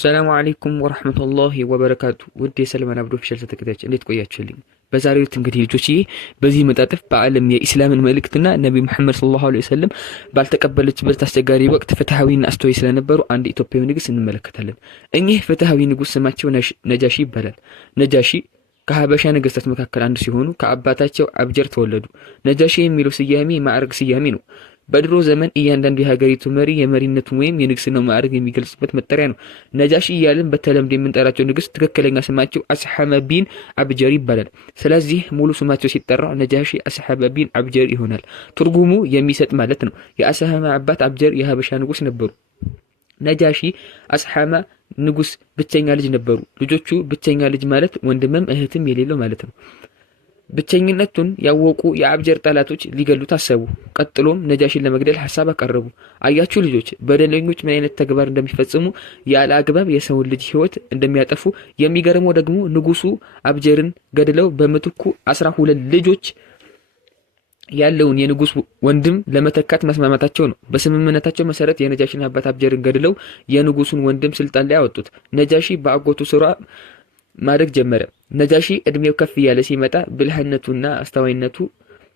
ሰላሙ አለይኩም ወራህመቱላሂ ወበረካቱ። ውድ የሰልማን አብዶ ኦፊሻል ተከታታዮች እንዴት ቆያችሁልኝ? በዛሬው እንግዲህ ልጆችዬ በዚህ መጣጥፍ በዓለም የኢስላምን መልእክትና ነብይ መሐመድ ሰለላሁ ዐለይሂ ወሰለም ባልተቀበለችበት አስቸጋሪ ወቅት ፍትሃዊና አስተዋይ ስለነበሩ አንድ ኢትዮጵያዊ ንጉስ እንመለከታለን። እኚህ ፍትሃዊ ንጉስ ስማቸው ነጃሺ ይባላል። ነጃሺ ከሀበሻ ነገስታት መካከል አንዱ ሲሆኑ ከአባታቸው አብጀር ተወለዱ። ነጃሺ የሚለው ስያሜ የማዕረግ ስያሜ ነው። በድሮ ዘመን እያንዳንዱ የሀገሪቱ መሪ የመሪነቱን ወይም የንግስናው ማዕረግ የሚገልጽበት መጠሪያ ነው። ነጃሺ እያልን በተለምዶ የምንጠራቸው ንጉስ ትክክለኛ ስማቸው አስሐመ ቢን አብጀር ይባላል። ስለዚህ ሙሉ ስማቸው ሲጠራ ነጃሺ አስሐመ ቢን አብጀር ይሆናል። ትርጉሙ የሚሰጥ ማለት ነው። የአስሐመ አባት አብጀር የሀበሻ ንጉስ ነበሩ። ነጃሺ አስሐመ ንጉስ ብቸኛ ልጅ ነበሩ። ልጆቹ ብቸኛ ልጅ ማለት ወንድምም እህትም የሌለው ማለት ነው። ብቸኝነቱን ያወቁ የአብጀር ጠላቶች ሊገሉት አሰቡ። ቀጥሎም ነጃሺን ለመግደል ሐሳብ አቀረቡ። አያችሁ ልጆች፣ በደለኞች ምን አይነት ተግባር እንደሚፈጽሙ፣ ያለ አግባብ የሰውን ልጅ ህይወት እንደሚያጠፉ። የሚገርመው ደግሞ ንጉሱ አብጀርን ገድለው በምትኩ 12 ልጆች ያለውን የንጉስ ወንድም ለመተካት መስማማታቸው ነው። በስምምነታቸው መሰረት የነጃሺን አባት አብጀርን ገድለው የንጉሱን ወንድም ስልጣን ላይ አወጡት። ነጃሺ በአጎቱ ስራ ማድረግ ጀመረ። ነጃሺ እድሜው ከፍ እያለ ሲመጣ ብልህነቱና አስተዋይነቱ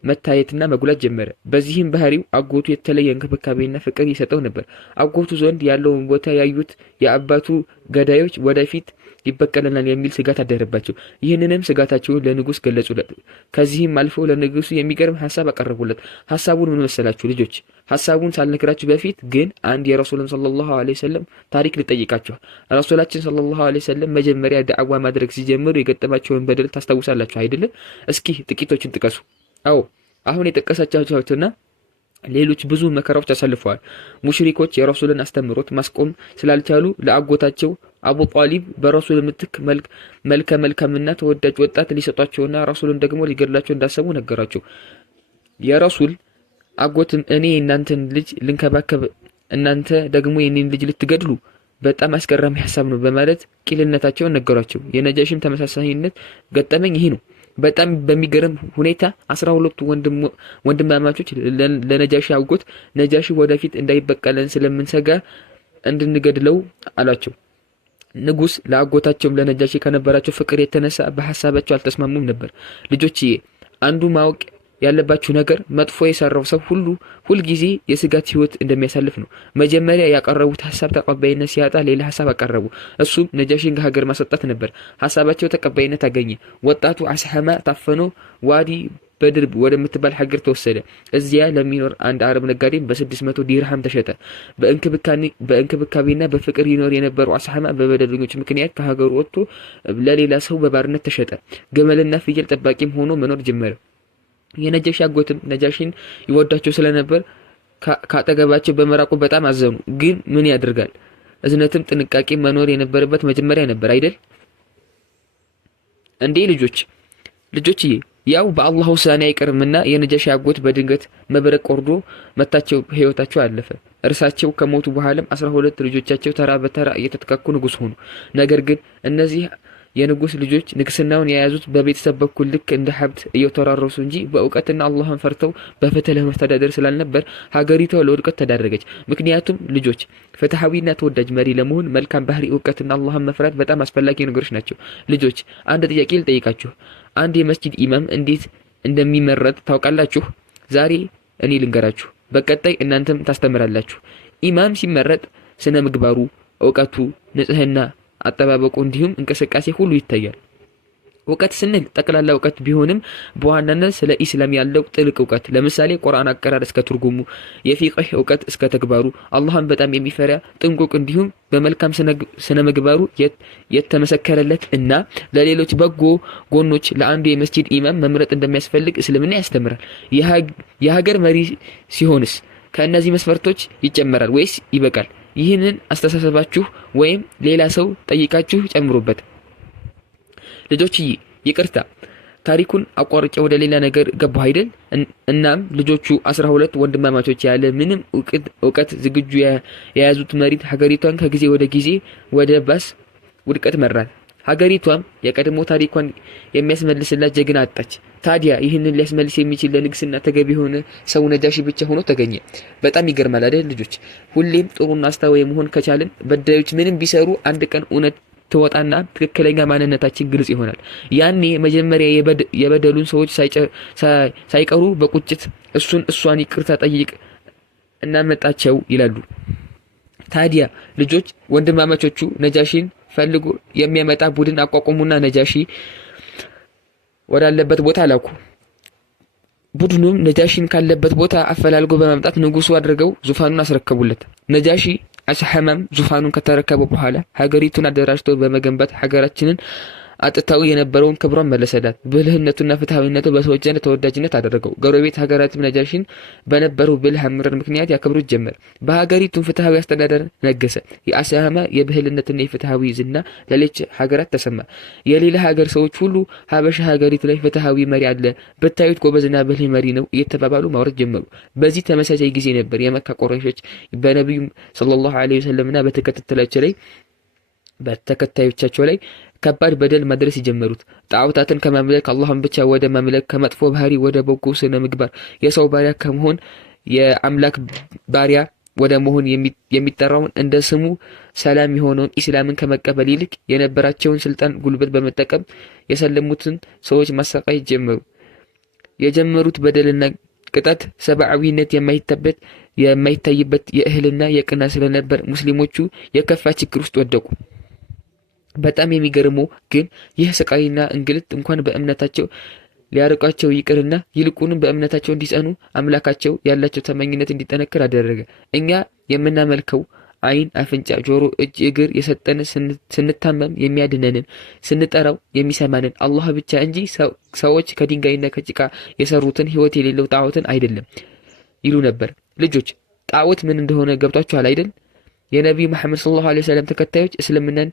መታየትና መጉላት ጀመረ። በዚህም ባህሪው አጎቱ የተለየ እንክብካቤና ፍቅር ይሰጠው ነበር። አጎቱ ዘንድ ያለውን ቦታ ያዩት የአባቱ ገዳዮች ወደፊት ይበቀለናል የሚል ስጋት አደረባቸው። ይህንንም ስጋታቸውን ለንጉስ ገለጹለት። ከዚህም አልፎ ለንጉሱ የሚገርም ሐሳብ አቀረቡለት። ሐሳቡን ምን መሰላችሁ ልጆች? ሐሳቡን ሳልነግራችሁ በፊት ግን አንድ የረሱልን ሰለላሁ ዐለይሂ ወሰለም ታሪክ ልጠይቃችሁ። ረሱላችን ሰለላሁ ዐለይሂ ወሰለም መጀመሪያ ዳዕዋ ማድረግ ሲጀምሩ የገጠማቸውን በደል ታስታውሳላችሁ አይደል? እስኪ ጥቂቶችን ጥቀሱ። አዎ አሁን የጠቀሳቻችሁና ሌሎች ብዙ መከራዎች አሳልፈዋል። ሙሽሪኮች የረሱልን አስተምሮት ማስቆም ስላልቻሉ ለአጎታቸው አቡ ጣሊብ በረሱል ምትክ መልከ መልካምና ተወዳጅ ወጣት ሊሰጧቸውና ረሱልን ደግሞ ሊገድላቸው እንዳሰቡ ነገራቸው። የረሱል አጎትም እኔ እናንተን ልጅ ልንከባከብ እናንተ ደግሞ የኔን ልጅ ልትገድሉ በጣም አስገራሚ ሐሳብ ነው በማለት ቂልነታቸውን ነገሯቸው። የነጃሺም ተመሳሳይነት ገጠመኝ ይሄ ነው። በጣም በሚገርም ሁኔታ 12 ወንድማማቾች ለነጃሺ አጎት ነጃሺ ወደፊት እንዳይበቀለን ስለምንሰጋ እንድንገድለው አላቸው። ንጉስ ለአጎታቸውም ለነጃሺ ከነበራቸው ፍቅር የተነሳ በሐሳባቸው አልተስማሙም ነበር። ልጆችዬ አንዱ ማወቅ ያለባችሁ ነገር መጥፎ የሰራው ሰው ሁሉ ጊዜ የስጋት ህይወት እንደሚያሳልፍ ነው። መጀመሪያ ያቀረቡት ሐሳብ ተቀባይነት ሲያጣ ሌላ ሐሳብ አቀረቡ። እሱም ነጃሺን ከሀገር ማስወጣት ነበር። ሐሳባቸው ተቀባይነት አገኘ። ወጣቱ አስሐማ ታፈኖ ዋዲ በድር ወደምትባል ሀገር ተወሰደ። እዚያ ለሚኖር አንድ አረብ ነጋዴ በ600 ዲርሃም ተሸጠ። በእንክብካቤና በፍቅር ይኖር የነበረው አስሐማ በበደለኞች ምክንያት ከሀገሩ ወጥቶ ለሌላ ሰው በባርነት ተሸጠ። ገመልና ፍየል ጠባቂም ሆኖ መኖር ጀመረ። የነጃሺ አጎትም ነጃሺን ይወዳቸው ስለነበር ካጠገባቸው በመራቁ በጣም አዘኑ። ግን ምን ያደርጋል፣ እዝነትም ጥንቃቄ መኖር የነበረበት መጀመሪያ ነበር አይደል እንዴ? ልጆችዬ ያው በአላህ ውሳኔ አይቀርምና የነጃሺ አጎት በድንገት መብረቅ ወርዶ መታቸው፣ ህይወታቸው አለፈ። እርሳቸው ከሞቱ በኋላም 12 ልጆቻቸው ተራ በተራ እየተተካኩ ንጉስ ሆኑ። ነገር ግን እነዚህ የንጉስ ልጆች ንግስናውን የያዙት በቤተሰብ በኩል ልክ እንደ ሀብት እየተራረሱ እንጂ በእውቀትና አላህን ፈርተው በፍትህ ለመስተዳደር ስላልነበር ሀገሪቷ ለውድቀት ተዳረገች። ምክንያቱም ልጆች ፍትሃዊና ተወዳጅ መሪ ለመሆን መልካም ባህሪ፣ እውቀትና አላህን መፍራት በጣም አስፈላጊ ነገሮች ናቸው። ልጆች አንድ ጥያቄ ልጠይቃችሁ። አንድ የመስጂድ ኢማም እንዴት እንደሚመረጥ ታውቃላችሁ? ዛሬ እኔ ልንገራችሁ፣ በቀጣይ እናንተም ታስተምራላችሁ። ኢማም ሲመረጥ ስነ ምግባሩ፣ እውቀቱ፣ ንጽህና አጠባበቁ እንዲሁም እንቅስቃሴ ሁሉ ይታያል። እውቀት ስንል ጠቅላላ እውቀት ቢሆንም በዋናነት ስለ ኢስላም ያለው ጥልቅ እውቀት፣ ለምሳሌ ቁርአን አቀራር እስከ ትርጉሙ፣ የፊቅህ እውቀት እስከ ተግባሩ፣ አላህን በጣም የሚፈራ ጥንቁቅ፣ እንዲሁም በመልካም ስነ ምግባሩ የተመሰከረለት እና ለሌሎች በጎ ጎኖች ለአንዱ የመስጂድ ኢማም መምረጥ እንደሚያስፈልግ እስልምና ያስተምራል። የሀገር መሪ ሲሆንስ ከእነዚህ መስፈርቶች ይጨመራል ወይስ ይበቃል? ይህንን አስተሳሰባችሁ ወይም ሌላ ሰው ጠይቃችሁ ጨምሩበት። ልጆችዬ ይቅርታ ታሪኩን አቋርጬ ወደ ሌላ ነገር ገባሁ አይደል? እናም ልጆቹ 12 ወንድማማቾች ያለ ምንም እውቀት ዝግጁ የያዙት መሪ ሀገሪቷን ከጊዜ ወደ ጊዜ ወደ ባስ ውድቀት መራት። ሀገሪቷም የቀድሞ ታሪኳን የሚያስመልስላት ጀግና አጣች። ታዲያ ይህንን ሊያስመልስ የሚችል ለንግስና ተገቢ የሆነ ሰው ነጃሺ ብቻ ሆኖ ተገኘ። በጣም ይገርማል አይደል ልጆች? ሁሌም ጥሩና አስተዋይ መሆን ከቻልን በዳዮች ምንም ቢሰሩ አንድ ቀን እውነት ትወጣና ትክክለኛ ማንነታችን ግልጽ ይሆናል። ያኔ መጀመሪያ የበደሉን ሰዎች ሳይቀሩ በቁጭት እሷን ይቅርታ ጠይቅ እናመጣቸው ይላሉ። ታዲያ ልጆች ወንድማማቾቹ ነጃሺን ፈልጎ የሚያመጣ ቡድን አቋቋሙና ነጃሺ ወዳለበት ቦታ ላኩ። ቡድኑም ነጃሺን ካለበት ቦታ አፈላልጎ በማምጣት ንጉሱ አድርገው ዙፋኑን አስረከቡለት። ነጃሺ አስሐማም ዙፋኑን ከተረከበ በኋላ ሀገሪቱን አደራጅቶ በመገንባት ሀገራችንን አጥታው የነበረውን ክብሯን መለሰላት። ብልህነቱና ፍትሃዊነቱ በሰዎች ዘንድ ተወዳጅነት አደረገው። ጎረቤት ሀገራትም ነጃሺን በነበረው ብልህ አመራር ምክንያት ያከብሩት ጀመር። በሀገሪቱም ፍትሃዊ አስተዳደር ነገሰ። የአስሐማ የብልህነትና የፍትሃዊ ዝና ለሌሎች ሀገራት ተሰማ። የሌላ ሀገር ሰዎች ሁሉ ሀበሻ ሀገሪቱ ላይ ፍትሃዊ መሪ አለ፣ ብታዩት ጎበዝና ብልህ መሪ ነው እየተባባሉ ማውራት ጀመሩ። በዚህ ተመሳሳይ ጊዜ ነበር የመካ ቁረይሾች በነብዩ ሰለላሁ ዐለይሂ ወሰለምና በተከታዮቻቸው ላይ ከባድ በደል ማድረስ የጀመሩት። ጣዖታትን ከማምለክ አላህን ብቻ ወደ ማምለክ፣ ከመጥፎ ባህሪ ወደ በጎ ስነ ምግባር፣ የሰው ባሪያ ከመሆን የአምላክ ባሪያ ወደ መሆን የሚጠራውን እንደ ስሙ ሰላም የሆነውን ኢስላምን ከመቀበል ይልቅ የነበራቸውን ስልጣን ጉልበት በመጠቀም የሰለሙትን ሰዎች ማሰቃየት ጀመሩ። የጀመሩት በደልና ቅጣት ሰብአዊነት የማይታይበት የእህልና የቅና ስለነበር ሙስሊሞቹ የከፋ ችግር ውስጥ ወደቁ። በጣም የሚገርመው ግን ይህ ስቃይና እንግልት እንኳን በእምነታቸው ሊያርቃቸው ይቅርና ይልቁንም በእምነታቸው እንዲጸኑ አምላካቸው ያላቸው ታማኝነት እንዲጠነክር አደረገ። እኛ የምናመልከው ዓይን፣ አፍንጫ፣ ጆሮ፣ እጅ፣ እግር የሰጠን ስንታመም የሚያድነንን ስንጠራው የሚሰማንን አላህ ብቻ እንጂ ሰዎች ከድንጋይና ከጭቃ የሰሩትን ህይወት የሌለው ጣዖትን አይደለም ይሉ ነበር። ልጆች ጣዖት ምን እንደሆነ ገብቷችኋል አይደል? የነብዩ መሐመድ ሰለላሁ ዐለይሂ ወሰለም ተከታዮች እስልምናን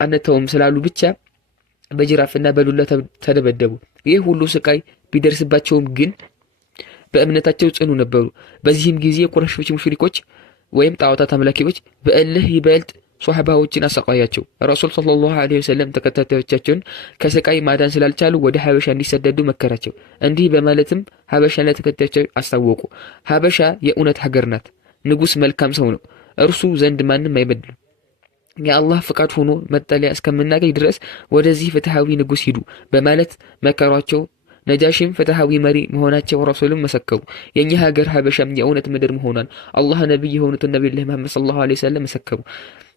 አንተውም ስላሉ ብቻ በጅራፍና በዱላ ተደበደቡ። ይህ ሁሉ ስቃይ ቢደርስባቸውም ግን በእምነታቸው ጽኑ ነበሩ። በዚህም ጊዜ ቁረይሾች ሙሽሪኮች ወይም ጣዖታት አምላኪዎች በእልህ ይበልጥ ሷሃባዎችን አሰቃያቸው። ረሱል ሰለላሁ ዐለይሂ ወሰለም ተከታዮቻቸውን ከስቃይ ማዳን ስላልቻሉ ወደ ሀበሻ እንዲሰደዱ መከራቸው። እንዲህ በማለትም ሀበሻና ተከታዮቻቸው አስታወቁ። ሀበሻ የእውነት ሀገር ናት። ንጉስ መልካም ሰው ነው። እርሱ ዘንድ ማንም አይበድልም። የአላህ ፍቃድ ሆኖ መጠለያ እስከምናገኝ ድረስ ወደዚህ ፍትሃዊ ንጉስ ሂዱ በማለት መከሯቸው። ነጃሺም ፍትሃዊ መሪ መሆናቸው ረሱልም መሰከሩ። የኛ ሀገር ሀበሻም የእውነት ምድር መሆኗን አላህ ነብይ የሆኑትን ነብዩ መሐመድ ሰለላሁ ዐለይሂ ወሰለም መሰከሩ።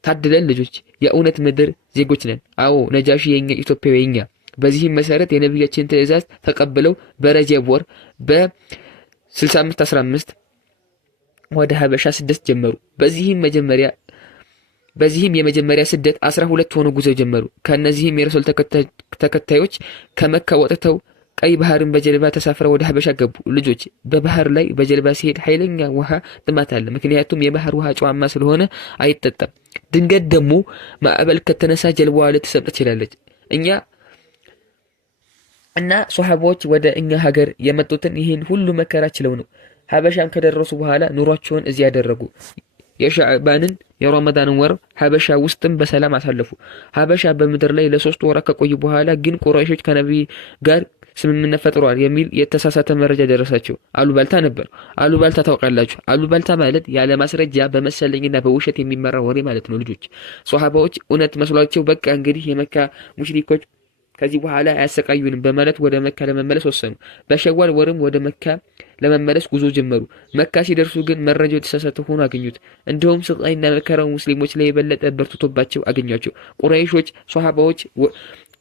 ታድለን ልጆች፣ የእውነት ምድር ዜጎች ነን። አዎ ነጃሺ የኛ፣ ኢትዮጵያዊ የኛ። በዚህም መሰረት የነብያችን ትእዛዝ ተቀብለው በረጀብ ወር በ6515 ወደ ሀበሻ ስደት ጀመሩ። በዚህም የመጀመሪያ ስደት 12 ሆኖ ጉዞ ጀመሩ። ከነዚህም የረሱል ተከታዮች ከመካ ወጥተው ቀይ ባህርን በጀልባ ተሳፍረው ወደ ሀበሻ ገቡ። ልጆች በባህር ላይ በጀልባ ሲሄድ ኃይለኛ ውሃ ጥማት አለ። ምክንያቱም የባህር ውሃ ጨዋማ ስለሆነ አይጠጣም። ድንገት ደግሞ ማዕበል ከተነሳ ጀልባዋ ልትሰምጥ ትችላለች። እና ሷሃቦች ወደ እኛ ሀገር የመጡትን ይህን ሁሉ መከራ ችለው ነው። ሀበሻን ከደረሱ በኋላ ኑሯቸውን እዚያ ያደረጉ። የሻዕባንን የረመዳንን ወር ሀበሻ ውስጥም በሰላም አሳለፉ። ሀበሻ በምድር ላይ ለ3 ወራት ከቆዩ በኋላ ግን ቁረይሾች ከነብይ ጋር ስምምነት ፈጥሯል የሚል የተሳሳተ መረጃ ደረሳቸው። አሉባልታ ነበር። አሉባልታ ታውቃላችሁ? አሉባልታ ማለት ያለ ማስረጃ በመሰለኝና በውሸት የሚመራ ወሬ ማለት ነው። ልጆች ሷሃባዎች እውነት መስሏቸው በቃ እንግዲህ የመካ ሙሽሪኮች ከዚህ በኋላ አያሰቃዩንም በማለት ወደ መካ ለመመለስ ወሰኑ። በሸዋል ወርም ወደ መካ ለመመለስ ጉዞ ጀመሩ። መካ ሲደርሱ ግን መረጃው የተሳሳተ ሆኖ አገኙት። እንዲሁም ስቃይና መከራው ሙስሊሞች ላይ የበለጠ በርትቶባቸው አገኟቸው።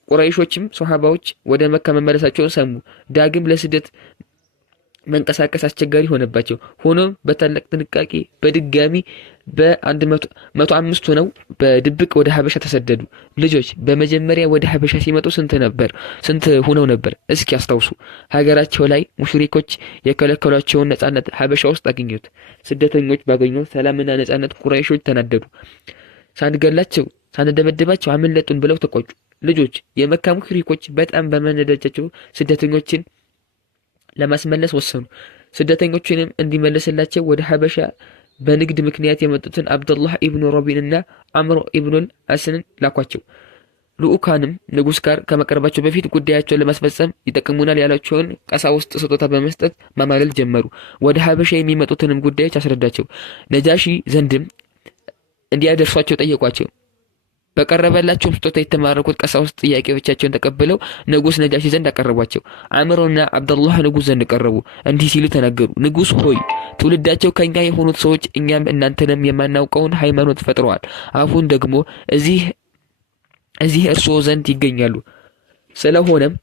ቁረይሾችም ሶሃባዎች ወደ መካ መመለሳቸውን ሰሙ። ዳግም ለስደት መንቀሳቀስ አስቸጋሪ ሆነባቸው። ሆኖም በታላቅ ጥንቃቄ በድጋሚ በ105 ሆነው በድብቅ ወደ ሀበሻ ተሰደዱ። ልጆች በመጀመሪያ ወደ ሀበሻ ሲመጡ ስንት ሆነው ነበር? እስኪ አስታውሱ። ሀገራቸው ላይ ሙሽሪኮች የከለከሏቸውን ነጻነት ሀበሻ ውስጥ አገኙት። ስደተኞች ባገኙት ሰላምና ነጻነት ቁረይሾች ተናደዱ። ሳንገላቸው ሳንደበድባቸው አመለጡን ብለው ተቆጩ። ልጆች የመካ ሙሽሪኮች በጣም በመነደጃቸው ስደተኞችን ለማስመለስ ወሰኑ። ስደተኞችንም እንዲመለስላቸው ወደ ሀበሻ በንግድ ምክንያት የመጡትን አብዱላህ ኢብኑ ረቢንና አምሮ ኢብኑል አስን ላኳቸው። ልኡካንም ንጉስ ጋር ከመቅረባቸው በፊት ጉዳያቸውን ለማስፈጸም ይጠቅሙናል ያላቸውን ቀሳውስት ስጦታ በመስጠት ማማለል ጀመሩ። ወደ ሀበሻ የሚመጡትንም ጉዳዮች አስረዳቸው። ነጃሺ ዘንድም እንዲያደርሷቸው ጠየቋቸው። በቀረበላቸውም ስጦታ የተማረኩት ቀሳውስት ጥያቄዎቻቸውን ተቀብለው ንጉስ ነጃሺ ዘንድ አቀረቧቸው። አምሮና አብደላህ ንጉስ ዘንድ ቀረቡ። እንዲህ ሲሉ ተናገሩ። ንጉስ ሆይ ትውልዳቸው ከኛ የሆኑት ሰዎች እኛም እናንተንም የማናውቀውን ሃይማኖት ፈጥረዋል። አሁን ደግሞ እዚህ እርስዎ ዘንድ ይገኛሉ። ስለሆነም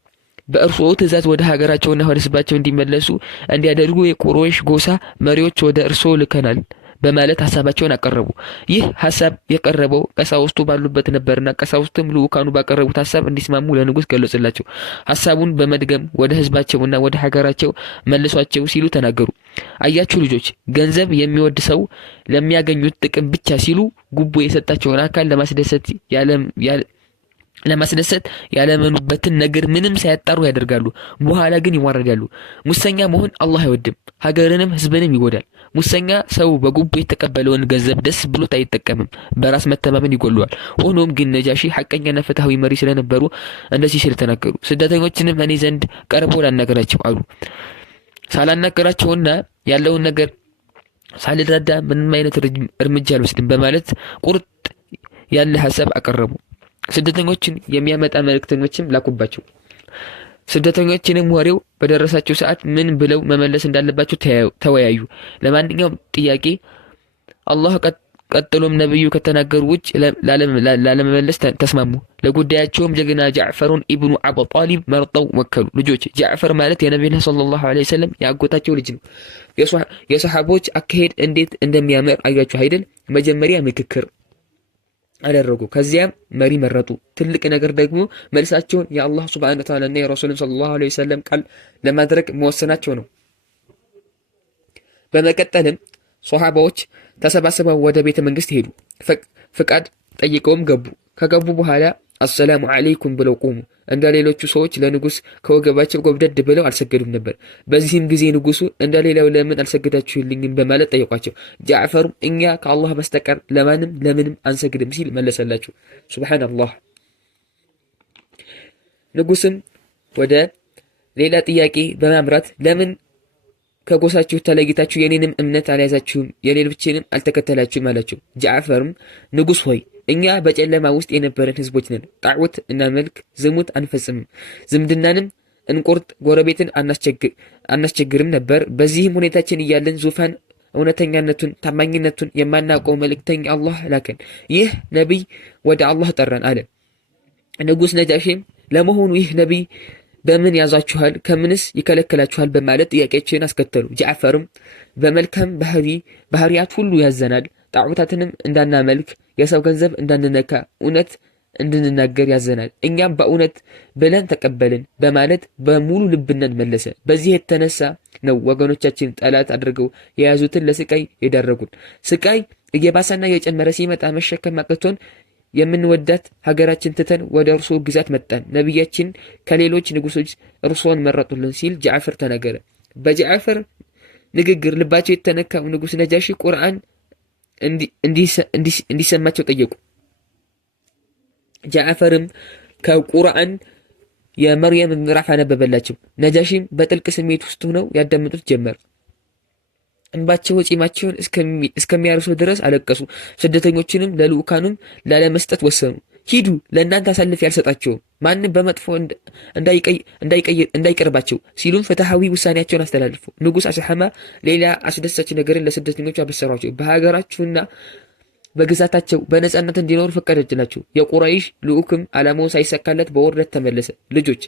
በእርስዎ ትእዛዝ ወደ ሀገራቸውና ወደ ህዝባቸው እንዲመለሱ እንዲያደርጉ የቁረይሽ ጎሳ መሪዎች ወደ እርስዎ ልከናል በማለት ሐሳባቸውን አቀረቡ። ይህ ሐሳብ የቀረበው ቀሳውስቱ ባሉበት ነበርና ቀሳውስትም ልኡካኑ ባቀረቡት ሐሳብ እንዲስማሙ ለንጉስ ገለጹላቸው። ሐሳቡን በመድገም ወደ ህዝባቸውና ወደ ሀገራቸው መልሷቸው ሲሉ ተናገሩ። አያችሁ ልጆች፣ ገንዘብ የሚወድ ሰው ለሚያገኙት ጥቅም ብቻ ሲሉ ጉቦ የሰጣቸውን አካል ለማስደሰት ያለመኑበትን ነገር ምንም ሳያጣሩ ያደርጋሉ። በኋላ ግን ይዋረዳሉ። ሙሰኛ መሆን አላህ አይወድም፣ ሀገርንም ህዝብንም ይጎዳል። ሙሰኛ ሰው በጉቦ የተቀበለውን ገንዘብ ደስ ብሎት አይጠቀምም፣ በራስ መተማመን ይጎለዋል። ሆኖም ግን ነጃሺ ሐቀኛና ፍትሃዊ መሪ ስለነበሩ እንደዚህ ሲል ተናገሩ። ስደተኞችንም እኔ ዘንድ ቀርቦ ላናገራቸው አሉ። ሳላናገራቸውና ያለውን ነገር ሳልረዳ ምንም አይነት እርምጃ አልወስድም በማለት ቁርጥ ያለ ሐሳብ አቀረቡ። ስደተኞችን የሚያመጣ መልእክተኞችም ላኩባቸው። ስደተኞችንም ወሬው በደረሳቸው ሰዓት ምን ብለው መመለስ እንዳለባቸው ተወያዩ። ለማንኛውም ጥያቄ አላህ ቀጥሎም ነብዩ ከተናገሩ ውጭ ላለመመለስ ተስማሙ። ለጉዳያቸውም ጀግና ጃዕፈሩን ኢብኑ አቡ ጣሊብ መርጠው ወከሉ። ልጆች፣ ጃዕፈር ማለት የነብዩ ሰለላሁ ዐለይሂ ወሰለም ያጎታቸው ልጅ ነው። የሰሃቦች አካሄድ እንዴት እንደሚያምር አያችሁ አይደል? መጀመሪያ ምክክር አደረጉ፣ ከዚያም መሪ መረጡ። ትልቅ ነገር ደግሞ መልሳቸውን የአላህ ሱብሓነሁ ወተዓላ እና የረሱሉን ሰለላሁ ዐለይሂ ወሰለም ቃል ለማድረግ መወሰናቸው ነው። በመቀጠልም ሷሃባዎች ተሰባስበው ወደ ቤተ መንግስት ሄዱ። ፍቃድ ጠይቀውም ገቡ። ከገቡ በኋላ አሰላሙ አለይኩም ብለው ቆሙ። እንደ ሌሎቹ ሰዎች ለንጉስ ከወገባቸው ጎብደድ ብለው አልሰገዱም ነበር። በዚህም ጊዜ ንጉሱ እንደ ሌላው ለምን አልሰገዳችሁልኝም በማለት ጠየቋቸው። ጃዕፈሩም እኛ ከአላህ በስተቀር ለምንም አንሰግድም ሲል መለሰላቸው። ሱብሃንአላህ። ንጉስም ወደ ሌላ ጥያቄ በማምራት ለምን ከጎሳችሁ ተለይታችሁ የኔንም እምነት አልያዛችሁም የሌሎችንም አልተከተላችሁም አላቸው። ጃዕፈርም ንጉስ ሆይ እኛ በጨለማ ውስጥ የነበረን ህዝቦች ነን። ጣዖት እናመልክ፣ ዝሙት አንፈጽምም፣ ዝምድናንም እንቆርጥ፣ ጎረቤትን አናስቸግርም ነበር። በዚህም ሁኔታችን እያለን ዙፋን እውነተኛነቱን ታማኝነቱን የማናውቀው መልእክተኛ አላህ ላከን። ይህ ነቢይ ወደ አላህ ጠራን አለ። ንጉስ ነጃሺም ለመሆኑ ይህ ነቢይ በምን ያዛችኋል? ከምንስ ይከለክላችኋል? በማለት ጥያቄዎችን አስከተሉ። ጃዕፈርም በመልካም ባህሪያት ሁሉ ያዘናል፣ ጣዖታትንም እንዳናመልክ፣ የሰው ገንዘብ እንዳንነካ፣ እውነት እንድንናገር ያዘናል። እኛም በእውነት ብለን ተቀበልን በማለት በሙሉ ልብነት መለሰ። በዚህ የተነሳ ነው ወገኖቻችን ጠላት አድርገው የያዙትን ለስቃይ የዳረጉን። ስቃይ እየባሰና እየጨመረ ሲመጣ መሸከም አቅቶን የምንወዳት ሀገራችን ትተን ወደ እርሱ ግዛት መጣን። ነቢያችን ከሌሎች ንጉሶች እርሶን መረጡልን ሲል ጃዕፈር ተናገረ። በጃዕፈር ንግግር ልባቸው የተነካው ንጉስ ነጃሺ ቁርአን እንዲሰማቸው ጠየቁ። ጃዕፈርም ከቁርአን የመርየም ምዕራፍ አነበበላቸው። ነጃሺም በጥልቅ ስሜት ውስጥ ሆነው ያዳምጡት ጀመር። እንባቸው ጺማቸውን እስከሚያርሱ ድረስ አለቀሱ። ስደተኞችንም ለልኡካኑም ላለመስጠት ወሰኑ። ሂዱ፣ ለእናንተ አሳልፌ አልሰጣቸውም፣ ማንም በመጥፎ እንዳይቀርባቸው ሲሉም ፍትሃዊ ውሳኔያቸውን አስተላልፉ። ንጉስ አስሐማ ሌላ አስደሳች ነገርን ለስደተኞቹ አበሰሯቸው። በሀገራችሁና በግዛታቸው በነጻነት እንዲኖሩ ፈቀደላቸው። የቁረይሽ ልኡክም ዓላማው ሳይሳካለት በውርደት ተመለሰ። ልጆች፣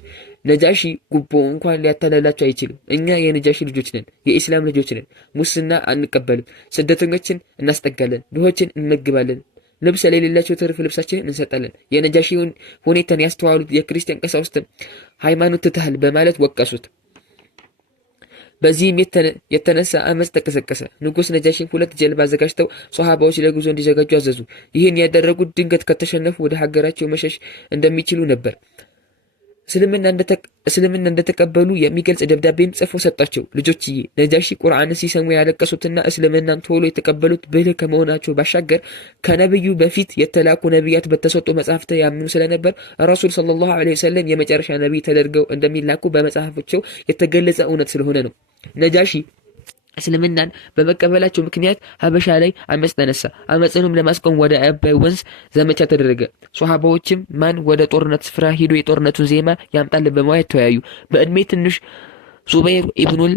ነጃሺ ጉቦ እንኳን ሊያታለላቸው አይችልም። እኛ የነጃሺ ልጆች ነን፣ የኢስላም ልጆች ነን። ሙስና አንቀበልም። ስደተኞችን እናስጠጋለን፣ ድሆችን እንመግባለን፣ ልብስ ለሌላቸው ትርፍ ልብሳችንን እንሰጣለን። የነጃሺውን ሁኔታን ያስተዋሉት የክርስቲያን ቀሳውስት ሃይማኖት ትተሃል በማለት ወቀሱት። በዚህም የተነሳ አመፅ ተቀሰቀሰ። ንጉስ ነጃሺ 2 ጀልባ አዘጋጅተው ሷሃባዎች ለጉዞ እንዲዘጋጁ አዘዙ። ይህን ያደረጉት ድንገት ከተሸነፉ ወደ ሀገራቸው መሸሽ እንደሚችሉ ነበር። እስልምና እንደተቀበሉ የሚገልጽ ደብዳቤም ጽፎ ሰጣቸው። ልጆችዬ ነጃሺ ቁርአንን ሲሰሙ ያለቀሱትና እስልምናን ቶሎ የተቀበሉት ብልህ ከመሆናቸው ባሻገር ከነብዩ በፊት የተላኩ ነቢያት በተሰጡ መጽሐፍት ያምኑ ስለነበር ረሱል ሰለላሁ ዐለይሂ ወሰለም የመጨረሻ ነቢይ ተደርገው እንደሚላኩ በመጽሐፎቻቸው የተገለጸ እውነት ስለሆነ ነው። ነጃሺ እስልምናን በመቀበላቸው ምክንያት ሀበሻ ላይ አመፅ ተነሳ። አመፅንም ለማስቆም ወደ አባይ ወንዝ ዘመቻ ተደረገ። ሶሃባዎችም ማን ወደ ጦርነት ስፍራ ሄዶ የጦርነቱን ዜማ ያምጣልን በማየት ተወያዩ። በእድሜ ትንሽ ዙበይር ኢብኑል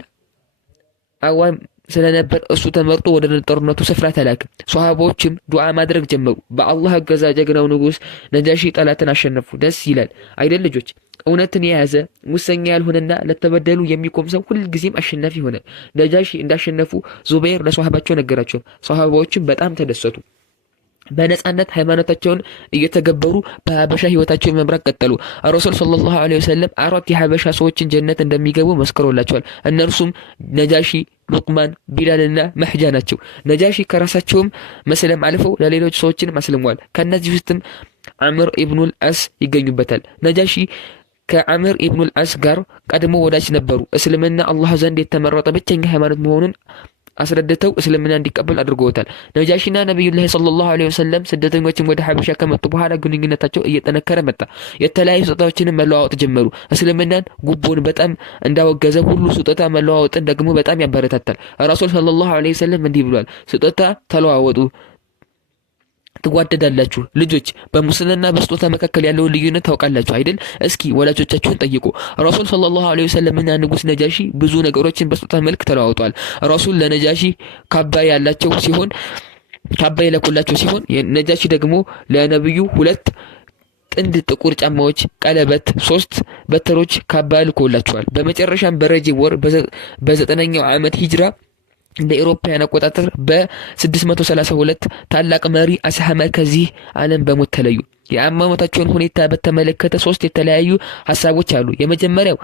አዋም ስለነበር እሱ ተመርጦ ወደ ጦርነቱ ስፍራ ተላከ። ሶሃባዎችም ዱዓ ማድረግ ጀመሩ። በአላህ እገዛ ጀግናው ንጉስ ነጃሺ ጠላትን አሸነፉ። ደስ ይላል አይደል ልጆች? እውነትን የያዘ ሙሰኛ ያልሆነና ለተበደሉ የሚቆም ሰው ሁልጊዜም አሸናፊ ይሆናል። ነጃሺ እንዳሸነፉ ዙበይር ለሶሃባቸው ነገራቸው። ሶሃባዎችም በጣም ተደሰቱ። በነጻነት ሃይማኖታቸውን እየተገበሩ በሀበሻ ህይወታቸውን መምራት ቀጠሉ። ረሱል ሰለላሁ ዐለይሂ ወሰለም 4 የሀበሻ ሰዎችን ጀነት እንደሚገቡ መስክሮላቸዋል። እነርሱም ነጃሺ፣ ሉቅማን፣ ቢላልና መሕጃ ናቸው። ነጃሺ ከራሳቸውም መስለም አልፈው ለሌሎች ሰዎችን አስልመዋል። ከነዚህ ውስጥም አምር ኢብኑል አስ ይገኙበታል። ነጃሺ ከአምር ኢብኑል አስ ጋር ቀድሞ ወዳጅ ነበሩ። እስልምና አላህ ዘንድ የተመረጠ ብቸኛ ሃይማኖት መሆኑን አስረድተው እስልምና እንዲቀበል አድርገውታል። ነጃሺና ነብዩላህ ሰለላሁ ዐለይሂ ወሰለም ስደተኞችን ወደ ሀበሻ ከመጡ በኋላ ግንኙነታቸው እየጠነከረ መጣ። የተለያዩ ስጦታዎችን መለዋወጥ ጀመሩ። እስልምናን ጉቦን በጣም እንዳወገዘ ሁሉ ስጦታ መለዋወጥን ደግሞ በጣም ያበረታታል። ረሱል ሰለላሁ ዐለይሂ ወሰለም እንዲህ ብሏል፣ ስጦታ ተለዋወጡ ትጓደዳላችሁ። ልጆች በሙስናና በስጦታ መካከል ያለውን ልዩነት ታውቃላችሁ አይደል? እስኪ ወላጆቻችሁን ጠይቁ። ረሱል ሰለላሁ ዐለይሂ ወሰለምና ንጉስ ነጃሺ ብዙ ነገሮችን በስጦታ መልክ ተለዋውጠዋል። ረሱል ለነጃሺ ካባ ያላቸው ሲሆን ካባ የላኩላቸው ሲሆን ነጃሺ ደግሞ ለነብዩ 2 ጥንድ ጥቁር ጫማዎች፣ ቀለበት፣ 3 በትሮች ካባ ልኮላቸዋል። በመጨረሻም በረጅብ ወር በ9ኛው ዓመት ሂጅራ እንደ አውሮፓውያን አቆጣጠር በ632 ታላቅ መሪ አስሐመ ከዚህ ዓለም በሞት ተለዩ። የአሟሟታቸውን ሁኔታ በተመለከተ 3 የተለያዩ ሐሳቦች አሉ። የመጀመሪያው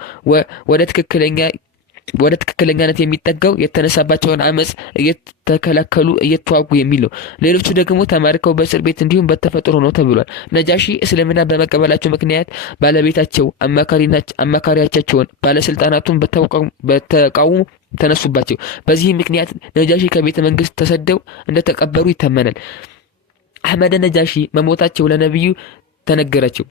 ወደ ትክክለኛነት የሚጠጋው የተነሳባቸውን አመጽ እየተከላከሉ እየተዋጉ የሚል ነው። ሌሎቹ ደግሞ ተማርከው በእስር ቤት እንዲሁም በተፈጥሮ ነው ተብሏል። ነጃሺ እስልምና በመቀበላቸው ምክንያት ባለቤታቸው አማካሪያቸውን ባለስልጣናቱን በተቃውሞ ተነሱባቸው። በዚህ ምክንያት ነጃሺ ከቤተ መንግስት ተሰደው እንደተቀበሩ ይታመናል። አህመድ ነጃሺ መሞታቸው ለነብዩ ተነገራቸው።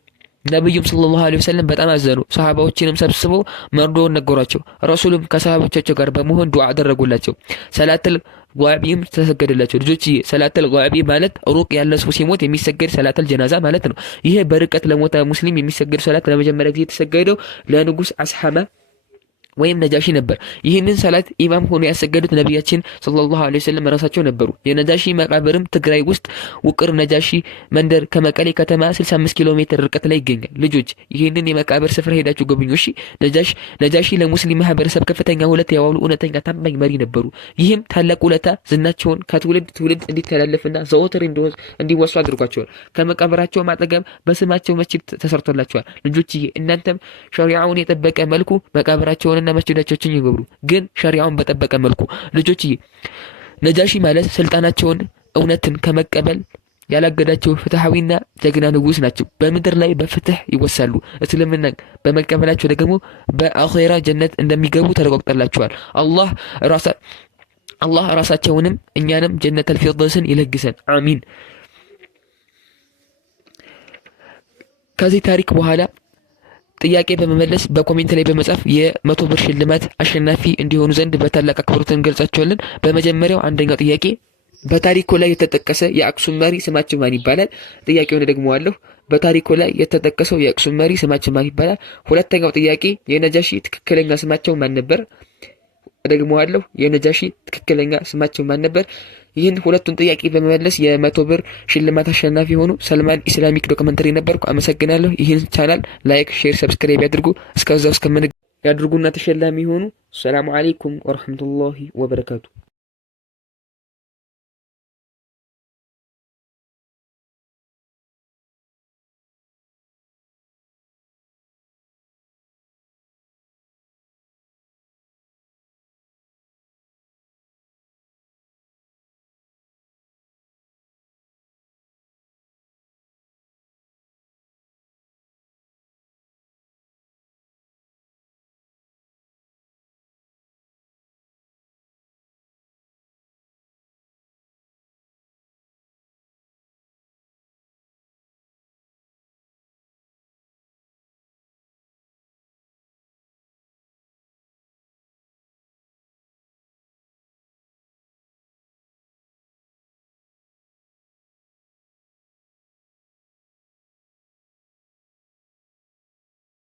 ነብዩም ሰለላሁ ዐለይሂ ወሰለም በጣም አዘኑ። ሰሃባዎችንም ሰብስበው መርዶውን ነገሯቸው። ረሱልም ከሰሃቦቻቸው ጋር በመሆን ዱዓ አደረጉላቸው። ሰላተል ጓዕቢም ተሰገደላቸው። ልጆች ሰላተል ጓዕቢ ማለት ሩቅ ያለ ሰው ሲሞት የሚሰገድ ሰላተል ጀናዛ ማለት ነው። ይሄ በርቀት ለሞተ ሙስሊም የሚሰገድ ሰላት ለመጀመሪያ ጊዜ የተሰገደው ለንጉስ አስሐማ ወይም ነጃሺ ነበር። ይህንን ሰላት ኢማም ሆኖ ያሰገዱት ነቢያችን ሰለላሁ ዐለይሂ ወሰለም ራሳቸው ነበሩ። የነጃሺ መቃብርም ትግራይ ውስጥ ውቅር ነጃሺ መንደር ከመቀሌ ከተማ 65 ኪሎ ሜትር ርቀት ላይ ይገኛል። ልጆች ይህንን የመቃብር ስፍራ ሄዳችሁ ጎብኙ እሺ። ነጃሺ ለሙስሊም ማህበረሰብ ከፍተኛ ውለታ ያዋሉ እውነተኛ ታማኝ መሪ ነበሩ። ይህም ታላቅ ውለታ ዝናቸውን ከትውልድ ትውልድ እንዲተላለፍና ዘወትር እንዲወሱ አድርጓቸዋል። ከመቃብራቸው አጠገብ በስማቸው መስጂድ ተሰርቶላቸዋል። ልጆችዬ እናንተም ሸሪዓውን የጠበቀ መልኩ መቃብራቸውን መስጂዳቸውን ይገብሩ፣ ግን ሸሪዓውን በጠበቀ መልኩ። ልጆችዬ ነጃሺ ማለት ስልጣናቸውን እውነትን ከመቀበል ያላገዳቸው ፍትሃዊና ጀግና ንጉስ ናቸው። በምድር ላይ በፍትህ ይወሳሉ። እስልምና በመቀበላቸው ደግሞ በአኺራ ጀነት እንደሚገቡ ተረጋግጦላቸዋል። አላህ ራሳቸውንም እኛንም ጀነተል ፊርደውስን ይለግሰን፣ አሚን። ከዚህ ታሪክ በኋላ ጥያቄ በመመለስ በኮሜንት ላይ በመጻፍ የ100 ብር ሽልማት አሸናፊ እንዲሆኑ ዘንድ በታላቅ አክብሮት እንገልጻቸዋለን። በመጀመሪያው አንደኛው ጥያቄ በታሪኩ ላይ የተጠቀሰ የአክሱም መሪ ስማቸው ማን ይባላል? ጥያቄውን ደግመዋለሁ። በታሪኩ ላይ የተጠቀሰው የአክሱም መሪ ስማቸው ማን ይባላል? ሁለተኛው ጥያቄ የነጃሺ ትክክለኛ ስማቸው ማን ነበር? ደግመዋለሁ። የነጃሺ ትክክለኛ ስማቸው ማን ነበር? ይህን ሁለቱን ጥያቄ በመመለስ የ100 ብር ሽልማት አሸናፊ ሆኑ። ሰልማን ኢስላሚክ ዶክመንተሪ ነበርኩ። አመሰግናለሁ። ይህን ቻናል ላይክ፣ ሼር፣ ሰብስክራይብ ያድርጉ። እስከዛው ያድርጉና ተሸላሚ ሆኑ። ሰላም አለይኩም ወራህመቱላሂ ወበረካቱ።